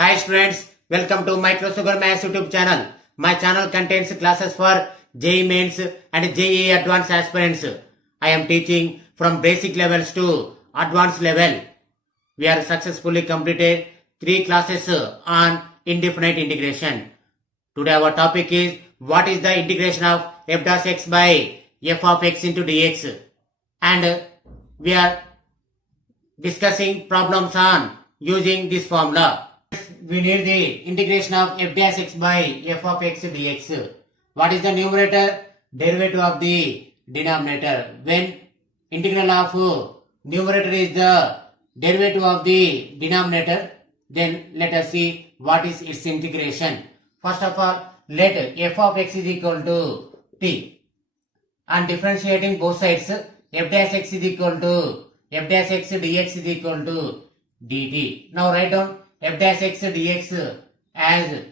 Hi students, welcome to Microsugar Maths YouTube channel. My channel contains classes for JEE Mains and JEE Advanced aspirants. I am teaching from basic levels to advanced level. We have successfully completed 3 classes on indefinite integration. Today our topic is what is the integration of f dash x by f of x into dx, and we are discussing problems on using this formula. We need the integration of f dash x by f of x dx. What is the numerator? Derivative of the denominator. When integral of numerator is the derivative of the denominator, then let us see what is its integration. First of all, let f of x is equal to t. On differentiating both sides, f dash x is equal to f dash x dx is equal to dt. Now write down f dash x dx as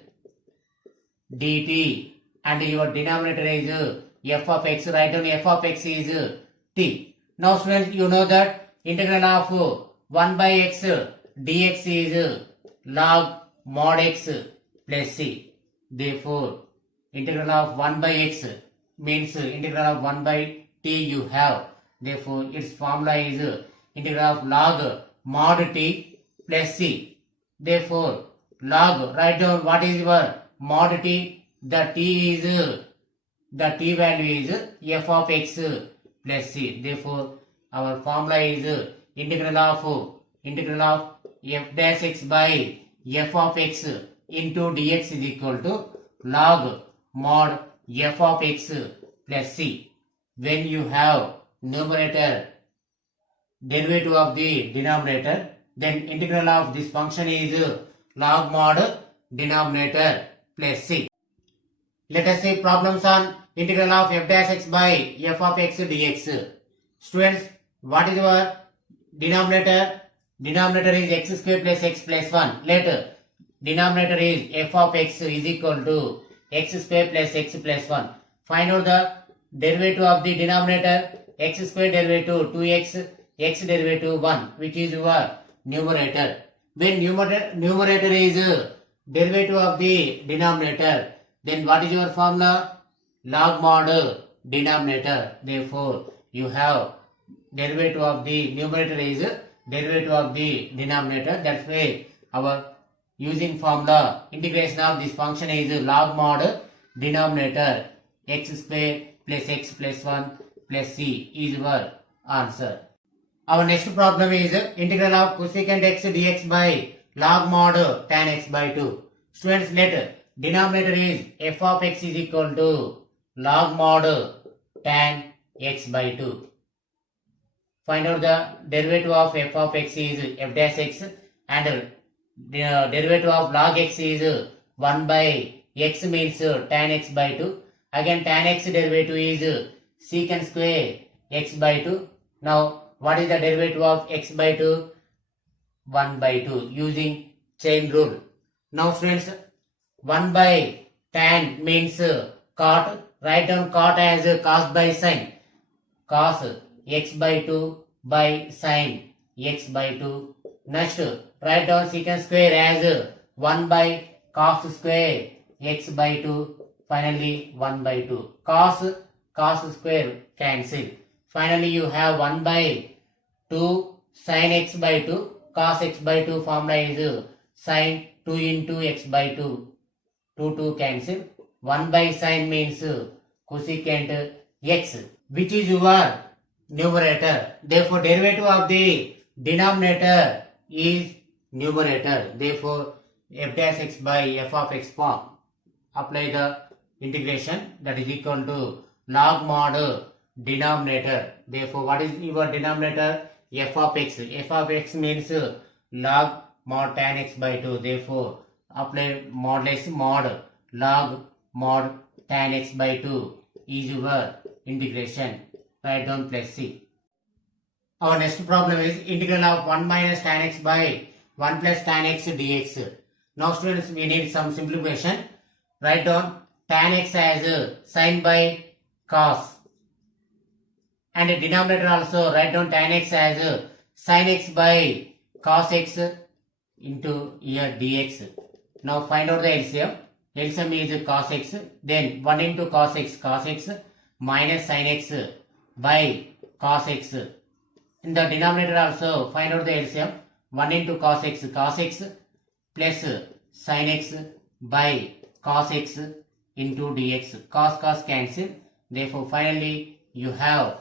dt and your denominator is f of x. Write down f of x is t. Now students, you know that integral of 1 by x dx is log mod x plus c. Therefore, integral of 1 by x means integral of 1 by t you have. Therefore, its formula is integral of log mod t plus c. Therefore, log, write down what is your mod t. The t value is f of x plus c. Therefore, our formula is integral of f dash x by f of x into dx is equal to log mod f of x plus c. When you have numerator derivative of the denominator, then integral of this function is log mod denominator plus c. Let us see problems on integral of f dash x by f of x dx. Students, what is your denominator? Denominator is x square plus x plus 1. Later, denominator is f of x is equal to x square plus x plus 1. Find out the derivative of the denominator. X square derivative 2x, x derivative 1, which is your numerator. When numerator is derivative of the denominator, then what is your formula? Log mod denominator. Therefore, you have derivative of the numerator is derivative of the denominator. That's why our using formula integration of this function is log mod denominator x square plus x plus 1 plus c is your answer. Our next problem is integral of cosecant x dx by log mod tan x by 2. Students, let denominator is f of x is equal to log mod tan x by 2. Find out the derivative of f of x is f dash x and the derivative of log x is 1 by x means tan x by 2. Again tan x derivative is secant square x by 2. Now what is the derivative of x by 2? 1 by 2 using chain rule. Now students, 1 by tan means cot. Write down cot as cos by sin. Cos x by 2 by sin x by 2. Next, write down secant square as 1 by cos square x by 2. Finally 1 by 2. Cos square cancel. Finally you have 1 by 2 sin x by 2. Cos x by 2 formula is sin 2 into x by 2. 2 cancel. 1 by sin means cosecant x, which is your numerator. Therefore, derivative of the denominator is numerator. Therefore, f dash x by f of x form. Apply the integration, that is equal to log mod denominator. Therefore, what is your denominator? F of x. F of x means log mod tan x by 2. Therefore, apply modulus mod log mod tan x by 2 is your integration. Write down plus c. Our next problem is integral of 1 minus tan x by 1 plus tan x dx. Now students, we need some simplification. Write down tan x as sin by cos, and the denominator also write down tan x as sin x by cos x into here dx. Now find out the LCM. LCM is cos x, then 1 into cos x minus sin x by cos x. In the denominator also find out the LCM. 1 into cos x plus sin x by cos x into dx. Cos cancel. Therefore finally you have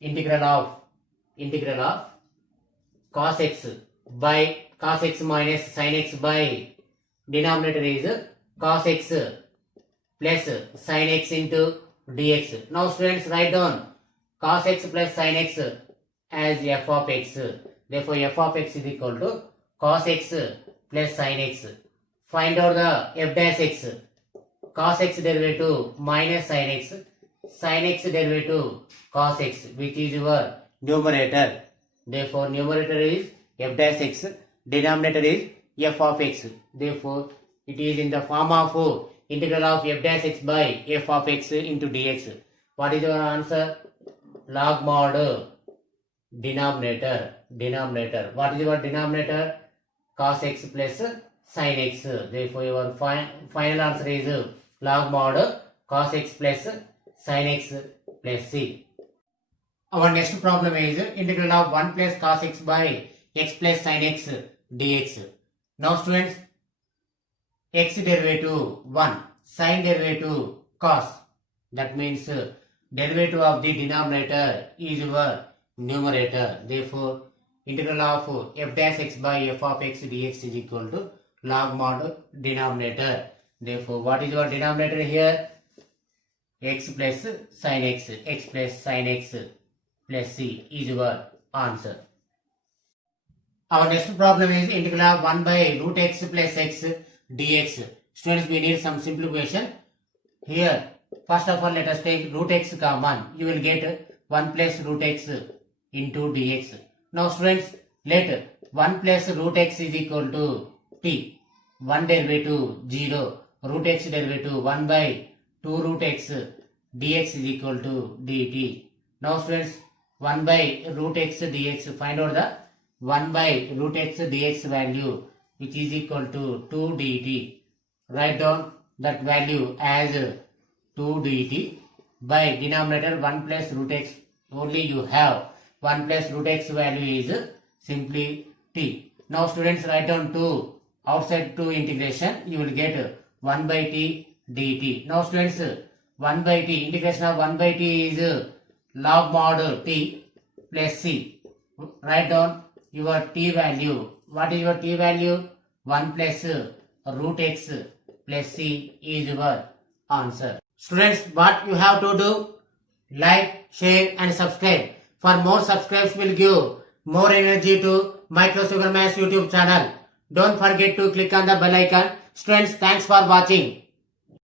integral of cos x by cos x minus sin x by denominator is cos x plus sin x into dx. Now students write down cos x plus sin x as f of x. Therefore f of x is equal to cos x plus sin x. Find out the f dash x. Cos x derivative minus sin x derivative cos x, which is your numerator. Therefore numerator is f dash x, denominator is f of x. Therefore it is in the form of integral of f dash x by f of x into dx. What is your answer? Log mod denominator. What is your denominator? Cos x plus sin x. Therefore your final answer is log mod cos x plus sin x plus c. Our next problem is integral of 1 plus cos x by x plus sin x dx. Now students, x derivative 1, sin derivative cos. That means derivative of the denominator is your numerator. Therefore integral of f dash x by f of x dx is equal to log mod denominator. Therefore what is your denominator here? X plus sin x plus c is your answer. Our next problem is integral of 1 by root x plus x dx. Students, we need some simplification. Here, first of all, let us take root x common. You will get 1 plus root x into dx. Now students, let 1 plus root x is equal to t. 1 derivative 0. Root x derivative 1 by 2 root x dx is equal to dt. Now students, 1 by root x dx, find out the 1 by root x dx value, which is equal to 2 dt. Write down that value as 2 dt by denominator 1 plus root x. Only you have 1 plus root x value is simply t. Now students, write down 2 outside 2 integration. You will get 1 by t dt. Now students, 1 by t, integration of 1 by t is log mod t plus c. Write down your t value. What is your t value? 1 plus root x plus c is your answer. Students, what you have to do? Like, share and subscribe. For more subscribes will give more energy to Micro Sugar Maths YouTube channel. Don't forget to click on the bell icon. Students, thanks for watching.